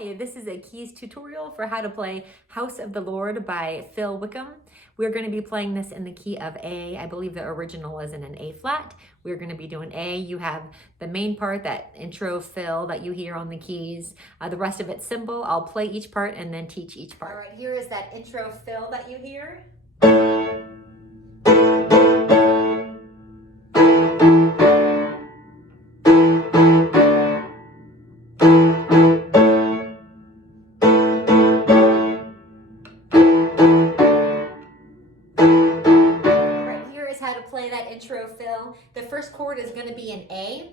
Hi, this is a keys tutorial for how to play House of the Lord by Phil Wickham. We're going to be playing this in the key of A. I believe the original is in an A flat. We're going to be doing A. You have the main part, that intro fill that you hear on the keys. The rest of it's simple. I'll play each part and then teach each part. All right, here is that intro fill that you hear. How to play that intro fill. The first chord is going to be an A.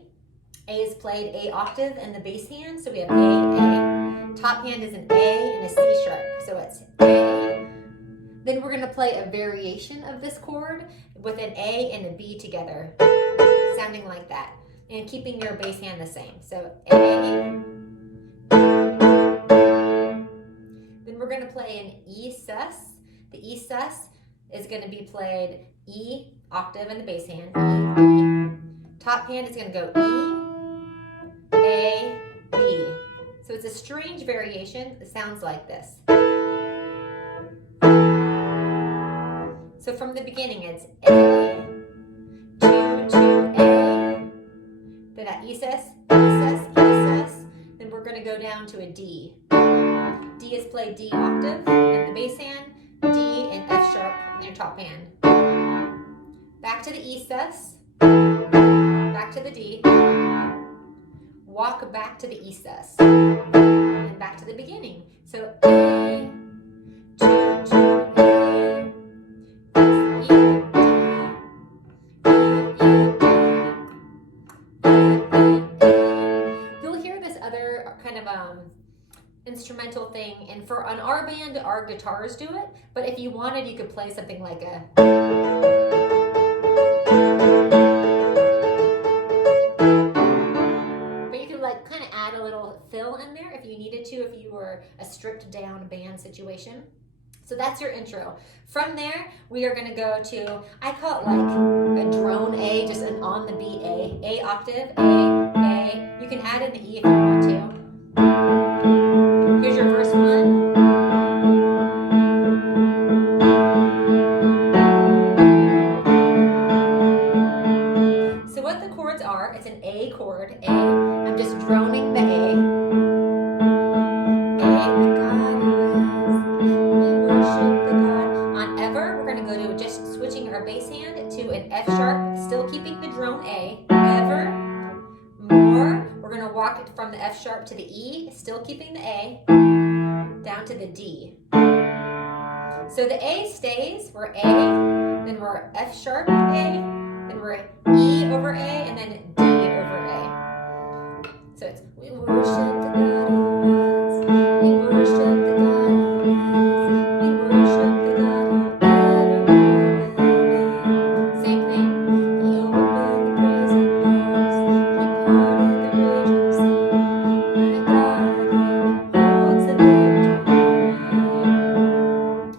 A is played A octave in the bass hand, so we have A, A. Top hand is an A and a C sharp, so it's A. Then we're going to play a variation of this chord with an A and a B together, sounding like that, and keeping your bass hand the same. So A. Then we're going to play an E sus. The E sus is going to be played E octave in the bass hand, E, B. Top hand is going to go E, A, B. So it's a strange variation. It sounds like this. So from the beginning, it's A, 2, 2, A. Then that E sus, E sus, E sus. Then we're going to go down to a D. D is played D octave in the bass hand, D and F sharp in your top hand. Back to the E sus, back to the D, walk back to the E sus, and back to the beginning. So A, 2, 2, A, E, D, E, E, D, E, E. You'll hear this other kind of instrumental thing, and for on our band, our guitars do it, but if you wanted, you could play something like a... kind of add a little fill in there if you needed to, if you were a stripped down band situation. So that's your intro. From there, we are going to go to, I call it like a drone A, just an on the beat A octave, A. You can add in the E if you want to. Here's your verse 1. So what the chords are, it's an A chord, A. I'm just droning the A. A, the God who is. We worship the God. On ever, we're going to go to just switching our bass hand to an F sharp, still keeping the drone A. Ever. More, we're going to walk it from the F sharp to the E, still keeping the A, down to the D. So the A stays, we're A, then we're F sharp A, then we're E over A, and then D over A. So it's, we worship the God who was, we worship the God who is, we worship the God who ever will be. Same thing. He opened the prison doors, he parted the raging sea. My God, he holds the victory.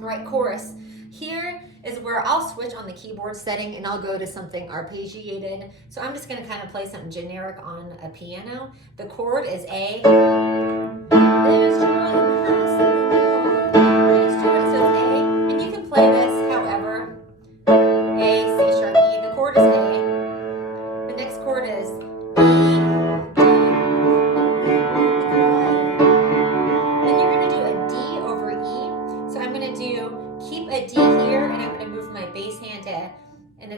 All right, chorus. Here is where I'll switch on the keyboard setting and I'll go to something arpeggiated. So I'm just going to kind of play something generic on a piano. The chord is A. There's joy in the house of the Lord. There's joy. So it's A. And you can play this however. A, C sharp, E. The chord is A. The next chord is E, D. Then you're going to do a D over E. So I'm going to keep a D here, and I'm going to move my bass hand to, and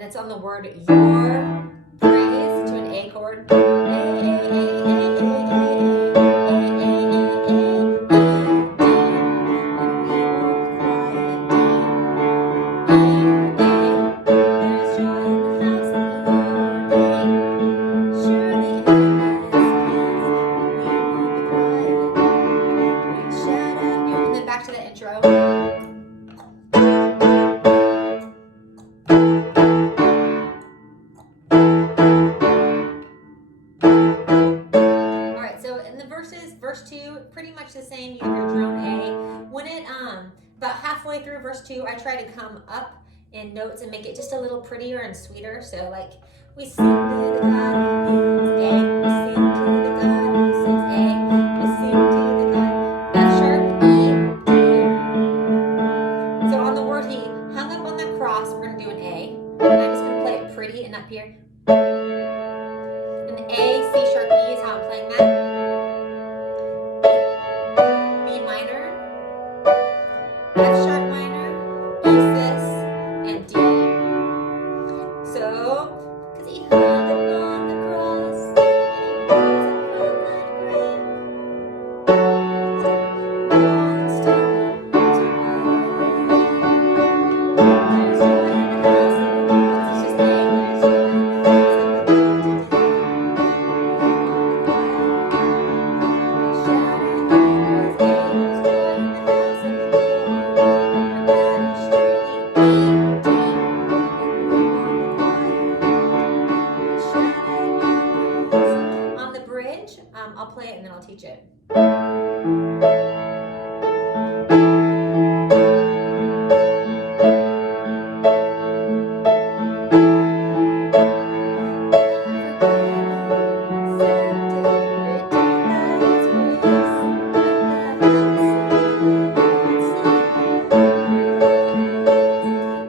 it's on the word your praise to an A chord. And then back to the intro. Verse 2, pretty much the same. You have your drone A. When it about halfway through verse 2, I try to come up in notes and make it just a little prettier and sweeter. So like, we sing to the God who heals, A. We sing to the God who saves, A. We sing to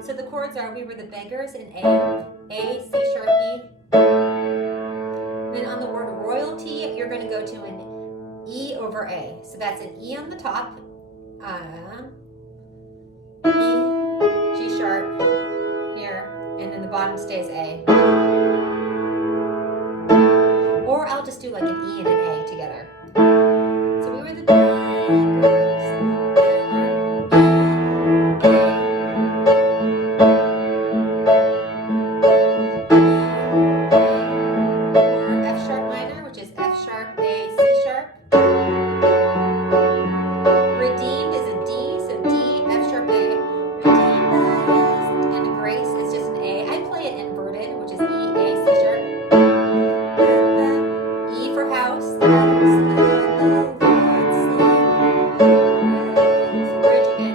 So the chords are, we were the beggars in A, C sharp, E. Then on the word royalty, you're going to go to an E over A. So that's an E on the top, E, G sharp here, and then the bottom stays A. Or I'll just do like an E and an A together. So we were the F sharp minor, which is F sharp, A, C sharp. Redeemed is a D, so D, F sharp, A. Redeemed, and grace is just an A. I play it inverted, which is E, A, C sharp. E for house, the house of the Lord, sing bridge again.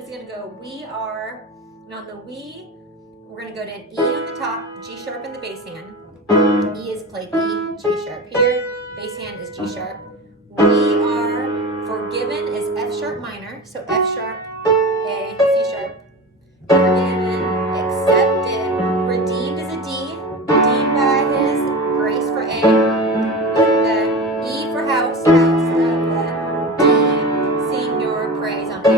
You are the we are, and on the we, we're going to go to an E on the top, G sharp in the bass hand. E is played E, G sharp here, bass hand is G sharp. We are forgiven is F sharp minor, so F sharp, A, C sharp. Forgiven, accepted, redeemed is a D, redeemed by his grace for A. With the E for house, house of the D, sing your praise on A.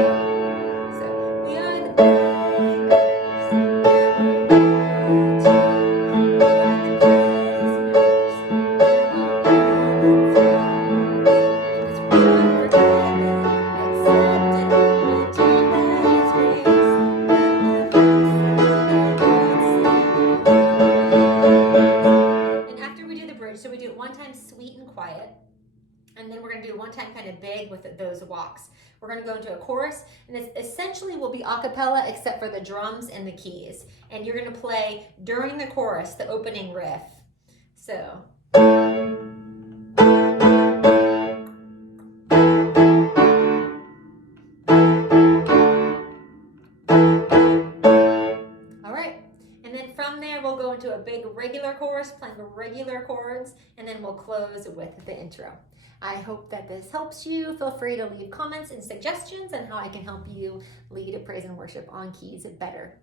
So we do it one time sweet and quiet, and then we're going to do one time kind of big with those walks. We're going to go into a chorus, and it essentially will be a cappella except for the drums and the keys. And you're going to play during the chorus the opening riff. So. From there, we'll go into a big regular chorus, playing regular chords, and then we'll close with the intro. I hope that this helps you. Feel free to leave comments and suggestions on how I can help you lead a praise and worship on keys better.